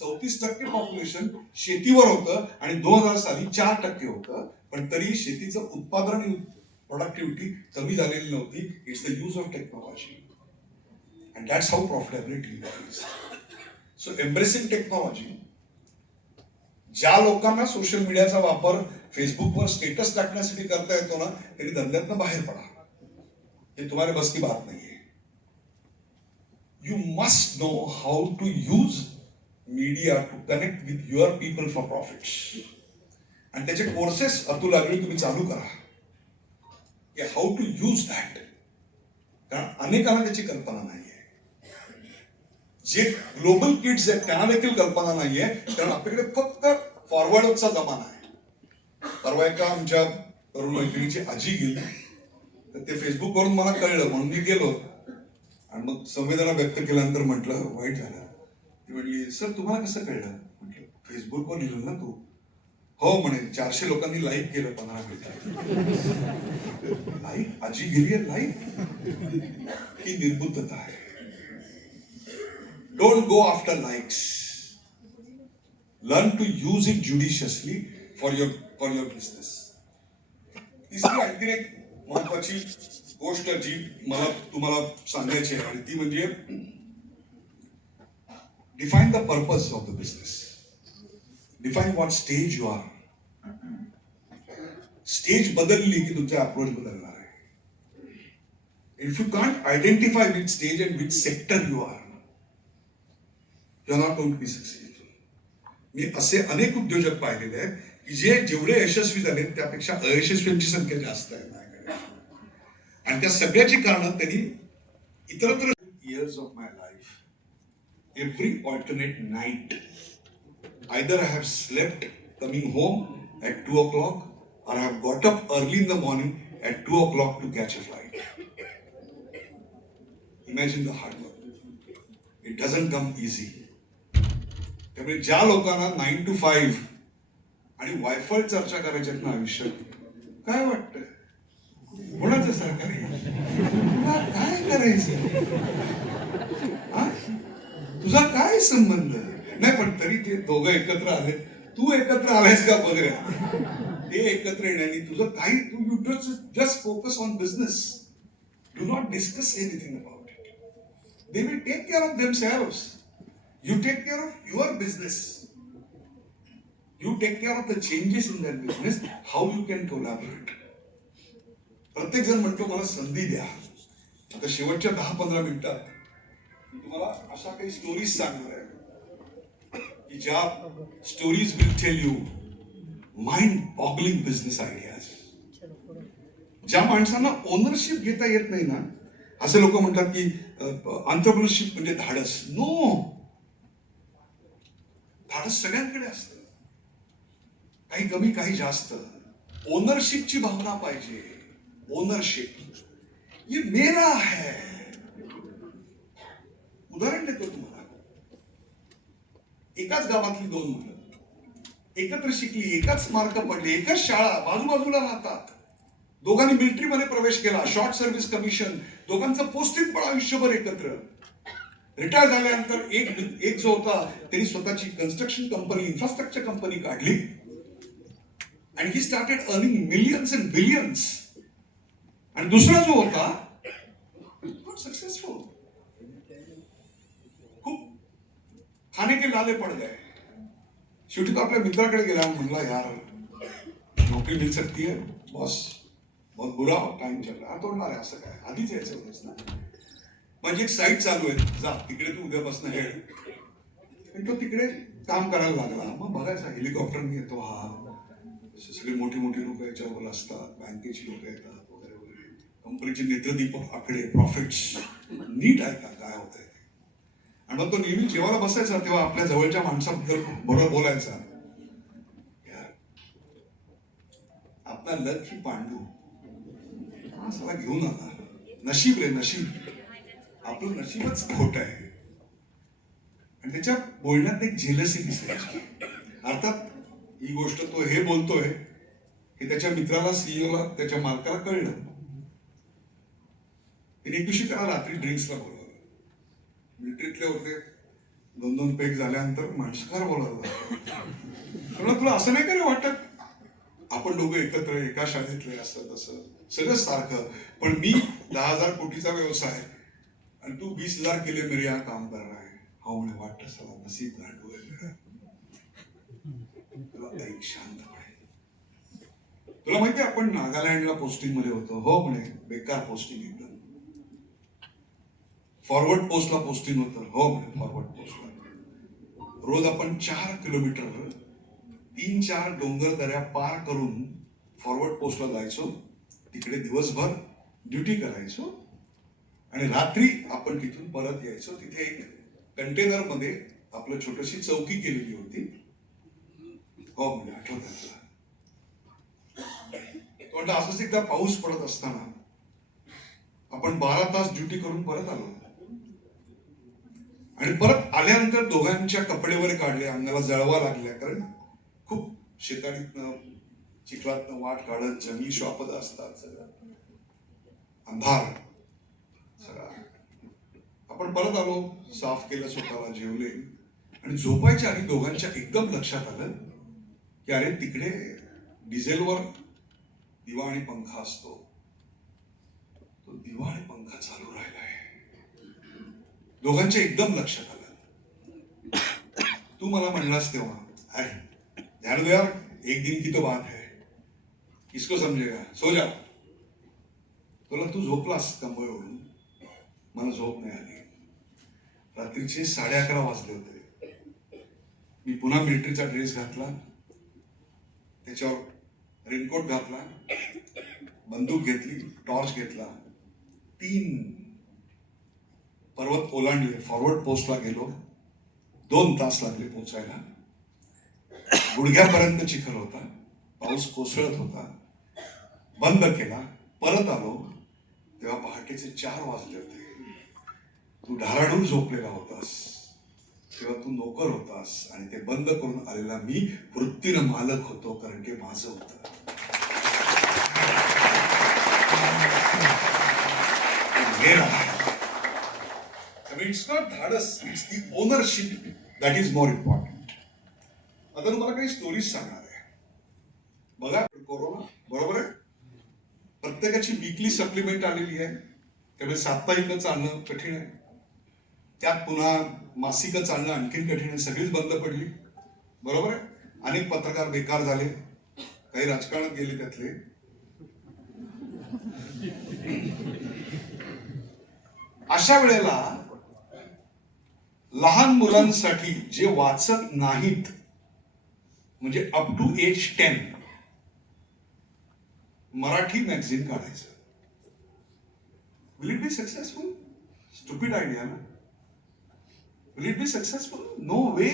34% population शेतीवर होतं आणि 2000 साली 4% होतं, पण तरी शेतीचं उत्पादन आणि प्रोडक्टिव्हिटी कमी झालेली नव्हती. It's the use of technology and that's how profitability is. So embracing technology. ज्या लोकांना सोशल मीडियाचा वापर फेसबुकवर स्टेटस टाकण्यासाठी करता येतो ना, त्यांनी धंद्यातनं बाहेर पडा. हे तुम्हाला बस की बात नाहीये. You must know how to use media to connect with your people for profits. आणि त्याचे कोर्सेस अतुल अग्नी तुम्ही चालू करा की हाऊ टू यूज दॅट. कारण अनेकांना त्याची कल्पना नाहीये. जे ग्लोबल किड्स आहेत त्यांना देखील कल्पना नाहीये, कारण आपल्याकडे फक्त फॉरवर्डचा जमाना आहे. परवा एका आमच्या तरुण मैत्रिणीची आजी गेली, तर ते फेसबुकवरून मला कळलं म्हणून मी गेलो आणि मग संवेदना व्यक्त केल्यानंतर म्हटलं वाईट झालं. ती म्हटली सर तुम्हाला कसं कळलं? म्हटलं फेसबुकवर लिहिलं ना तू. हो म्हणे 400 लोकांनी लाईक केलं 15 मिनिटात. लाईक आजी गेली आहे लाईक. ही निर्बुद्धता आहे. Don't go after likes. Learn to use it judiciously for your business. तिसरी आणखी एक महत्वाची गोष्ट जी मला तुम्हाला सांगायची आहे आणि ती म्हणजे define the purpose of the business. Define what stage you are. Stage बदलली की तुमचा अप्रोच बदलणार आहे. If you can't identify with stage and with sector you are, you are not going to be successful. मी असे अनेक उद्योजक पाहिलेले आहेत की जे जेवढे यशस्वी झाले त्यापेक्षा अयशस्वींची संख्या जास्त आहे माझ्याकडे. आणि त्या सगळ्याची कारण त्यांनी इतरत्र. Years of my life, every alternate night either I have slept coming home at 2 o'clock or I have got up early in the morning at 2 o'clock to catch a flight. Imagine the hard work. It doesn't come easy. त्यामुळे ज्या लोकांना 9 to 5 आणि वायफळ चर्चा करायच्या ना आयुष्यात, काय वाटतं कोणाचं सरकार काय करायचं, तुझा काय संबंध नाही. पण तरी ते दोघं एकत्र आले. तू एकत्र आलायस का बघ. ते एकत्र येण्याने तुझं काही you just focus on business. Do not discuss anything about it. They will take care of themselves. You take care of your business. You take care of the changes in that business. How you can collaborate. प्रत्येक जण म्हणतो मला संधी द्या. आता शेवटच्या 10-15 मिनिटात तुम्हाला अशा काही स्टोरीज सांगणार आहे की ज्या stories will tell you mind boggling business ideas. ज्या माणसांना ओनरशिप घेता येत नाही ना, असे लोक म्हणतात की एंटरप्रेन्योरशिप म्हणजे धाडस. नो, धाडस सगळ्यांकडे असतं, काही कमी काही जास्त. ओनरशिपची भावना पाहिजे. ओनरशिप ये मेरा है. उदाहरण देतो तुम्हाला. एकाच गावातली 2 मुलं एकत्र शिकली, एकाच मार्क पडले, एकाच शाळा, बाजूबाजूला राहतात. दोघांनी मिलिटरीमध्ये प्रवेश केला, शॉर्ट सर्व्हिस कमिशन, दोघांचं पोस्टिंग पण आयुष्यभर एकत्र. रिटायर झाल्यानंतर एक जो होता त्यांनी स्वतःची कन्स्ट्रक्शन कंपनी, इन्फ्रास्ट्रक्चर कंपनी काढली आणि he started earning millions and billions. आणि दुसरा जो होता नॉट सक्सेसफुल. खूप खाने के लाले पड गए. शेवटी तो आपल्या मित्राकडे गेला आणि म्हणला यार नोकरी मिल सकती है बॉस, बहुत बुरा टाइम चल रहा है. तोडणार आहे असं काय, आधीच यायचं होतंच ना. म्हणजे एक साईट चालू आहे, जा तिकडे तू उद्यापासून हे. तो तिकडे काम करायला लागला. मग बघायचा हेलिकॉप्टरने येतो हा, सगळे मोठी मोठी लोक याच्यावर असतात, बँकेची लोक येतात वगैरे वगैरे. कंपनीचे नेत्रदीपक आकडे, प्रॉफिट्स नीट आहे का काय होतंय. आणि मग तो नेहमी जेवायला बसायचा तेव्हा आपल्या जवळच्या माणसाबद्दल बरोबर बोलायचा. यार आपला लक ही पांडू सगळा घेऊन आला. नशीब रे नशीब, आपलं नशीबच खोट आहे. आणि त्याच्या बोलण्यात एक जेलसी दिसायची. अर्थात ही गोष्ट तो हे बोलतोय हे त्याच्या मित्राला, सीईओला, त्याच्या मालकाला कळलं. त्याने एक दिवशी त्याला रात्री ड्रिंक्सला बोलवलं. मिलिटरीतले होते, 2-2 पेग झाल्यानंतर माणसाकार बोलावं. तुला असं नाही का रे वाटत आपण दोघं एकत्र एका शाळेतले असतं तसं सगळंच सारखं, पण मी 10,000 कोटीचा व्यवसाय आणि तू 20,000 केले मेरे यहाँ काम कर रहा है. हो म्हणे वाटतं सला नसीब गांडू आहे मेरा. तुला ऐक शांतपणे. तुला माहिती आपण नागालँडला पोस्टिंग मध्ये होतो. हो म्हणे बेकार पोस्टिंग एकदम. फॉरवर्ड पोस्टला पोस्टिंग होतं. हो म्हणे फॉरवर्ड पोस्टला रोज आपण 4 किलोमीटर 3-4 डोंगर दऱ्या पार करून फॉरवर्ड पोस्टला जायचो. तिकडे दिवसभर ड्युटी करायचो आणि रात्री आपण तिथून परत यायचो. तिथे एक कंटेनर मध्ये आपलं छोटीशी चौकी केलेली होती. हो म्हणजे आठवत तुला असंच एकदा पाऊस पडत असताना आपण 12 तास ड्युटी करून परत आलो आणि परत आल्यानंतर दोघांच्या कपडे वगैरे काढले, अंगाला जळवा लागल्या, कारण खूप शेताळीतनं चिखलातनं वाट काढत जंगली श्वापद असतात, सगळं अंधार सगळा. आपण परत आलो, साफ केलं स्वतःला, जेवले आणि झोपायच्या आधी दोघांच्या एकदम लक्षात आलं की अरे तिकडे डिझेलवर दिवा आणि पंखा असतो, तो दिवा आणि पंखा चालू राहिलाय. दोघांच्या एकदम लक्षात आलं. तू मला म्हणलास तेव्हा अरे ध्यान दो यार, एक दिन की तो बात है, किसको समजेगा, सो जा. तुला तू झोपलास कंबळ ओढून, मला झोप नाही आली. रात्रीचे 11:30 वाजले होते. मी पुन्हा मिलिटरीचा ड्रेस घातला, त्याच्यावर रेनकोट घातला, बंदूक घेतली, टॉर्च घेतला, 3 पर्वत ओलांडले, फॉरवर्ड पोस्टला गेलो. 2 तास लागले पोहोचायला. गुडघ्यापर्यंत चिखल होता, पाऊस कोसळत होता. बंद केला, परत आलो तेव्हा पहाटेचे 4 वाजले होते. तू ढाराडून झोपलेला होतास, तेव्हा तू नोकर होतास आणि ते बंद करून आलेला मी वृत्तीनं मालक होतो, कारण ते माझं होतं. इट्स नॉट धाडस, it's the ownership that is more important. आता तुम्हाला काही स्टोरीज सांगणार आहे. बघा कोरोना बरोबर आहे, प्रत्येकाची वीकली सप्लिमेंट आलेली आहे, त्यामुळे साप्ताहिक चालणं कठीण आहे. त्यात पुन्हा मासिक चालणं आणखीन कठीण आहे. सगळीच बंद पडली, बरोबर आहे. अनेक पत्रकार बेकार झाले, काही राजकारणात गेले त्यातले. अशा वेळेला लहान मुलांसाठी जे वाचत नाहीत, म्हणजे up to age 10, Marathi magazine काढायचं. Will it be successful? Stupid idea ना. Will it be successful? No way.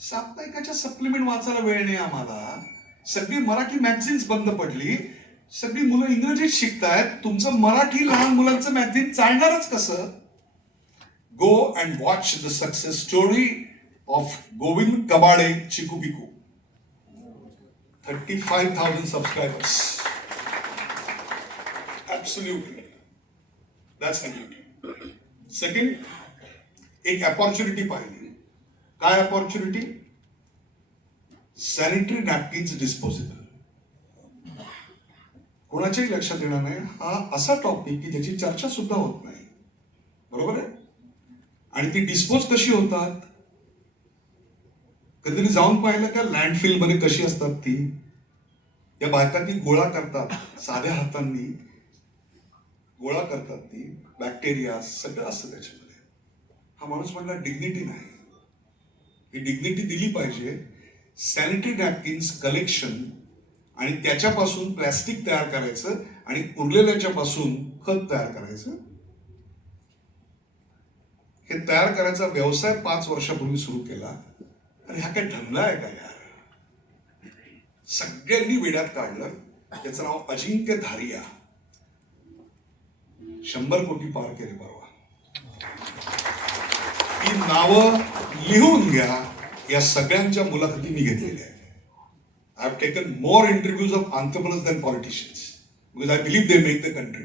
साप्ताहिकाच्या सप्लिमेंट वाचायला वेळ नाही आम्हाला. सगळी मराठी मॅगझिन्स बंद पडली, सगळी मुलं इंग्रजीत शिकतायत. तुमचं मराठी लहान मुलांचं मॅगझिन चालणारच कसं? Go and watch the success story of Govind Kabade चिकू Biku. 35,000 subscribers. Absolutely. That's the beauty. Second, एक अपॉर्च्युनिटी पाहिली. काय अपॉर्च्युनिटी? Sanitary napkins disposable. कोणाच्याही लक्षात येणार नाही हा असा टॉपिक की ज्याची चर्चा सुद्धा होत नाही, बरोबर आहे. आणि ती डिस्पोज कशी होतात? कधीतरी जाऊन पाहिलं का लँडफिल मध्ये कशी असतात ती? या बायका ती गोळा करतात, साध्या हातांनी गोळा करतात. ती बॅक्टेरिया सगळं असतं त्याच्यामध्ये. हा माणूस म्हणला डिग्निटी नाही. ही डिग्निटी दिली पाहिजे. सॅनिटरी नॅपकिन्स कलेक्शन आणि त्याच्यापासून प्लॅस्टिक तयार करायचं आणि उरलेल्याच्या पासून खत तयार करायचं. हे तयार करायचा व्यवसाय 5 वर्षापूर्वी सुरू केला. आणि हा काय ढमला आहे का यार? सगळ्यांनी वेड्यात काढलं. त्याचं नाव अजिंक्य धारिया. 100 कोटी पार केले परवा. ही नावं लिहून घ्या. या सगळ्यांच्या मुलाखती मी घेतलेल्या आहेत. I have taken more interviews of entrepreneurs than politicians because I believe they make the country.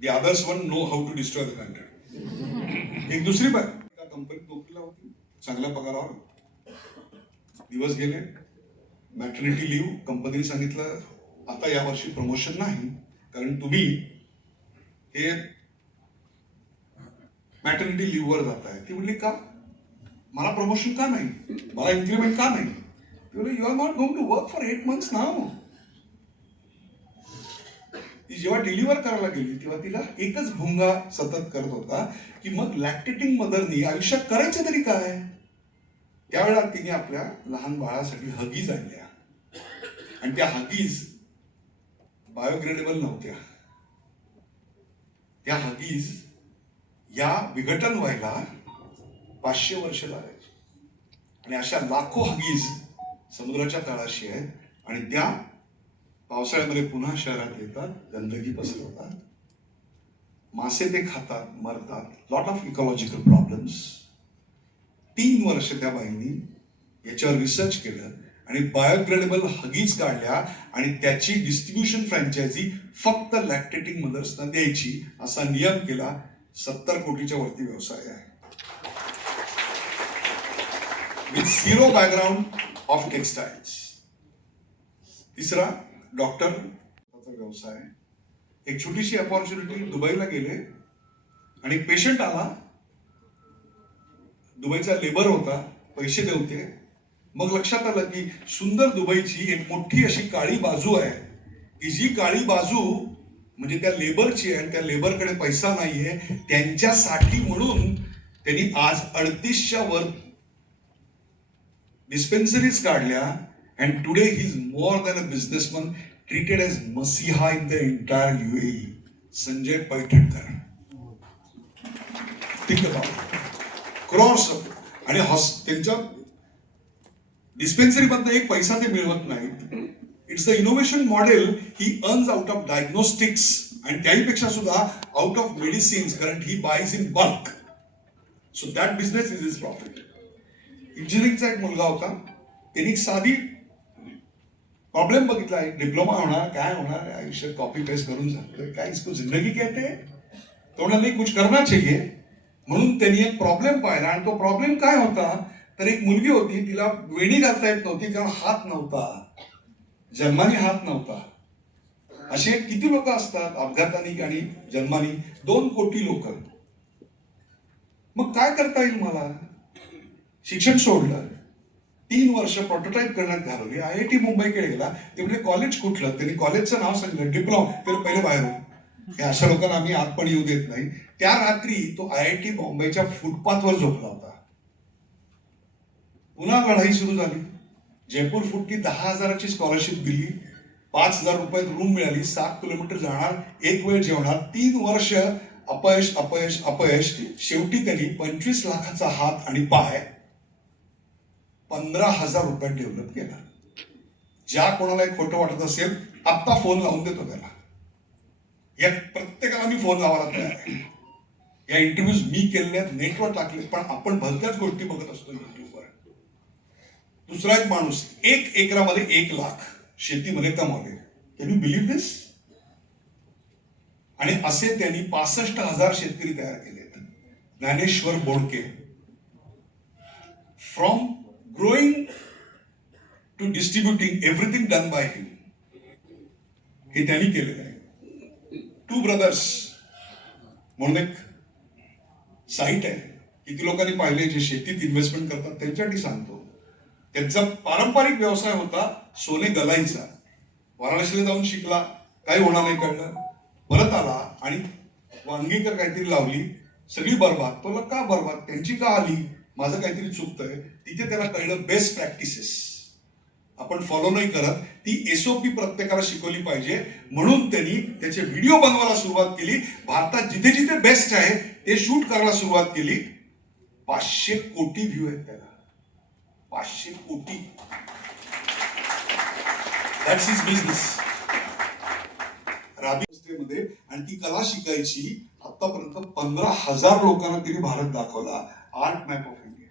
The others one know how to destroy the country. एक दुसरी एका कंपनीत नोकरीला होती, चांगल्या पगारावर. दिवस गेले, मॅटर्निटी लिव्ह, कंपनीने सांगितलं आता यावर्षी प्रमोशन नाही, कारण तुम्ही हे मॅटर्निटी लिव्हवर जाताय. ती म्हणली का, मला प्रमोशन का नाही, मला इन्क्रीमेंट का नाही? You are not going to work for 8 months नाव. ती जेव्हा डिलिव्हर करायला गेली तेव्हा तिला एकच भुंगा सतत करत होता की मग लॅक्टेटिंग मदरनी आयुष्यात करायचं तरी काय. त्यावेळेला तिने आपल्या लहान बाळासाठी हगीज आणल्या आणि त्या हगीज बायोग्रेडेबल नव्हत्या. त्या हगीज या विघटन व्हायला 500 वर्ष लागायची आणि अशा लाखो हगीज समुद्राच्या तळाशी आहेत आणि त्या पावसाळ्यामध्ये पुन्हा शहरात येतात, गंदगी पसरवतात, मासे ते खातात, मरतात. Lot of ecological problems. 3 वर्ष त्या बाईंनी याच्यावर रिसर्च केलं आणि बायोग्रेडेबल हगीज काढल्या आणि त्याची डिस्ट्रीब्युशन फ्रँचायझी फक्त लॅक्टेटिंग मदर्सना द्यायची असा नियम केला. 70 कोटीच्या वरती व्यवसाय आहे, with zero background of textiles. तिसरा डॉक्टर व्यवसाय. एक छोटीशी अपॉर्च्युनिटी, दुबईला गेले आणि पेशंट आला, दुबईचा लेबर होता, पैसे देवते. मग लक्षात आलं की सुंदर दुबईची एक मोठी अशी काळी बाजू आहे की जी काळी बाजू म्हणजे त्या लेबरची आहे. त्या लेबरकडे पैसा नाहीये, त्यांच्यासाठी म्हणून त्यांनी आज 38च्या वर डिस्पेन्सरीज काढल्या. And today he is more than a businessman, treated as मसीहा in the entire UAE. Sanjay Paithankar. Think about cross. आणि त्यांच्या डिस्पेन्सरी मधनं एक पैसा ते मिळवत नाहीत. It's the innovation model. He earns out of diagnostics आणि त्याहीपेक्षा सुद्धा आउट ऑफ मेडिसिन्स, कारण he buys in bulk. So that business is is profit. इंजिनिअरिंगचा एक मुलगा होता, त्यांनी साधी प्रॉब्लेम बघितला, डिप्लोमा होणार, काय होणार आयुष्यात, कॉपी पेस्ट करून जातोय, काय इसको जिंदगी कहते हैं, तो नाही कुछ करना चाहिए. म्हणून त्यांनी एक प्रॉब्लेम पाहिला आणि तो प्रॉब्लेम काय होता तर एक मुलगी होती, तिला वेणी घालता येत नव्हती कारण हात नव्हता, जन्माने हात नव्हता. असे किती लोक असतात अपघाताने आणि जन्माने? 2 कोटी लोक. मग काय करता येईल मला? शिक्षण सोडलं, 3 वर्ष प्रोटोटाईप करण्यात घालवली. IIT मुंबईकडे गेला. ते म्हणजे कॉलेज कुठलं, त्यांनी कॉलेजचं नाव सांगितलं, डिप्लोमा. ते पहिले बाहेर हो, हे अशा लोकांना आम्ही आत पण येऊ देत नाही. त्या रात्री तो IIT मुंबईच्या फुटपाथवर झोपला होता. पुन्हा लढाई सुरू झाली. जयपूर फुटनी 10,000ची स्कॉलरशिप दिली, 5,000 रुपयात रूम मिळाली, 7 किलोमीटर जाणार, 1 वेळ जेवणार. 3 वर्ष अपयश अपयश अपयश. शेवटी त्यांनी 25 लाखाचा हात आणि पाय 15,000 रुपयात डेव्हलप केला. ज्या कोणाला एक खोटं वाटत असेल आत्ता फोन लावून देतो त्याला. या प्रत्येकाला मी फोन लावायला तयार आहे. या इंटरव्ह्यूज मी केलेल्या नेटवर टाकले, पण आपण भलत्याच गोष्टी बघत असतो युट्यूबवर. दुसरा एक माणूस 1 एकरामध्ये 1 लाख शेतीमध्ये कमावले. Can you believe this? आणि असे त्यांनी 65,000 शेतकरी तयार केलेत. Dnyaneshwar Bodke. From growing to distributing, everything done by him. हे त्यांनी केलेलं आहे. 2 ब्रदर्स म्हणून एक साईट आहे, किती लोकांनी पाहिले जे शेतीत इन्व्हेस्टमेंट करतात त्यांच्यासाठी सांगतो. त्यांचा पारंपरिक व्यवसाय होता सोने गलाईचा. वाराणसीला जाऊन शिकला, काही होणार नाही कळलं, परत आला आणि वांगीकर काहीतरी लावली, सगळी बरबाद. तो का बरबाद, त्यांची का आली, माझं काहीतरी चुकतंय. तिथे त्याला कळलं बेस्ट प्रॅक्टिसेस आपण फॉलो नाही करत, ती SOP प्रत्येकाला शिकवली पाहिजे. म्हणून त्यांनी त्याचे व्हिडिओ बनवायला सुरुवात केली. भारतात जिथे जिथे बेस्ट आहे ते शूट करायला सुरुवात केली. 500 कोटी व्ह्यू आहेत त्याला, 500 कोटी. That's his business. राबीमध्ये आणि ती कला शिकायची. आतापर्यंत 15,000 लोकांना तिने भारत दाखवला. Art map of India.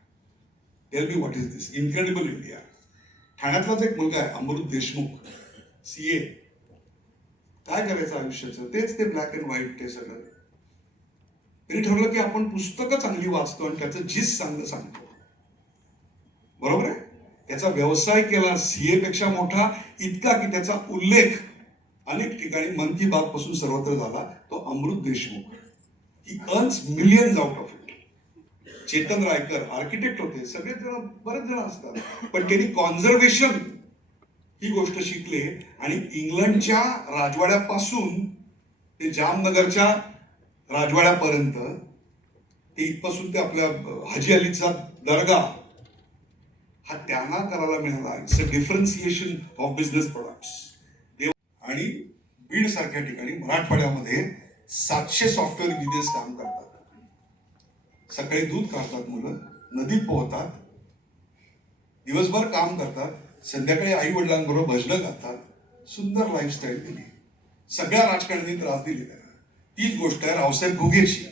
Tell me what is this incredible India. ठाण्यातलाच एक मुलगा आहे अमृत देशमुख, CA. काय करायचं आयुष्याचं, तेच ते ब्लॅक अँड व्हाईट ते सगळं. त्यांनी ठरवलं की आपण पुस्तकं चांगली वाचतो आणि त्याचं जिस चांगलं सांगतो. बरोबर आहे. त्याचा व्यवसाय केला सीए पेक्षा मोठा, इतका की त्याचा उल्लेख अनेक ठिकाणी मन की बात पासून सर्वत्र झाला. तो Amrut Deshmukh. He earns millions out of it. Chetan Raikar architect होते, सगळेच जण, बरेच जण असतात, पण त्यांनी कॉन्झर्वेशन ही गोष्ट शिकले आणि इंग्लंडच्या राजवाड्यापासून ते जामनगरच्या राजवाड्यापर्यंत, ते इथपासून ते आपल्या हाजी अलीचा दर्गा, हा त्यांना करायला मिळाला. It's a differentiation of business products. आणि बीड सारख्या ठिकाणी मराठवाड्यामध्ये 700 सॉफ्टवेअर इंजिनियर्स काम करतात. सकाळी दूध काढतात मुलं, नदीत पोहतात, दिवसभर काम करतात, संध्याकाळी आई वडिलांबरोबर भजनं गातात. सुंदर लाईफस्टाईल दिली. सगळ्या राजकारण्यांनी त्रास दिले त्यांना. तीच गोष्ट आहे रावसाहेब घुगेची.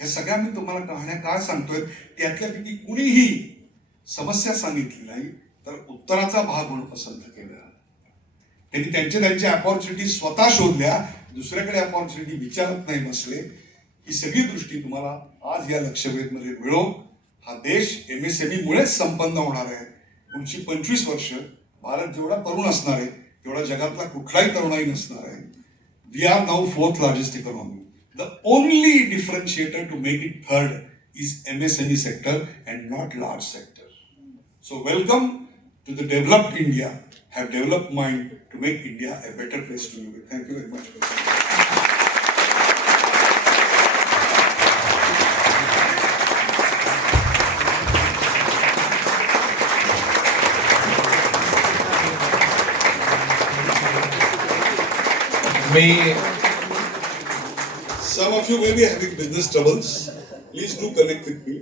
या सगळ्या मी तुम्हाला कहाण्या काय सांगतोय, त्यातल्यापैकी कुणीही समस्या सांगितली नाही, तर उत्तराचा भाग म्हणून पसंत केला. त्यांनी त्यांच्या अपॉर्च्युनिटी स्वतः शोधल्या, दुसऱ्याकडे अपॉर्च्युनिटी विचारत नाही बसले. ही सगळी दृष्टी तुम्हाला आज या लक्षवेधमध्ये मिळो. हा देश MSME मुळेच संपन्न होणार आहे. पुढची 25 वर्ष भारत जेवढा तरुण असणार आहे तेवढा जगातला कुठलाही तरुणाई नसणार आहे. We are now 4th largest economy. The only differentiator to make it third is MSME sector and not large sector. So welcome to the developed India. Have developed mind to make India a better place to live in. Thank you very much. Some of you may be having business troubles. Please do connect with me.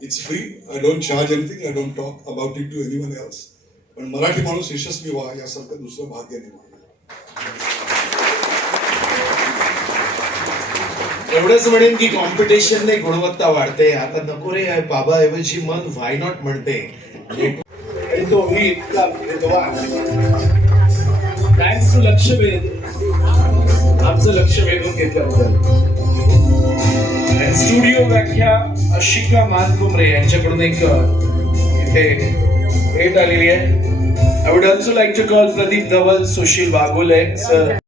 It's free. I don't charge anything. I don't talk about it to anyone else. पण मराठी माणूस यशस्वी व्हा यासारखं दुसरं भाग्य नाही. एवढंच म्हणेन की कॉम्पिटिशनने गुणवत्ता वाढते. आता नको रे बाबा ऐवजी मन व्हाय नॉट म्हणते. आणि तो ही इतका विद्वान. थँक्स टू लक्षवेध, आमचं लक्ष वेधून घेतल्याबद्दल. स्टुडिओ व्याख्या अशिका मानकुमरे यांच्याकडून एक इथे भेट आलेली आहे. I would also like to call Pradeep Dhaval, Sushil Bagule, sir.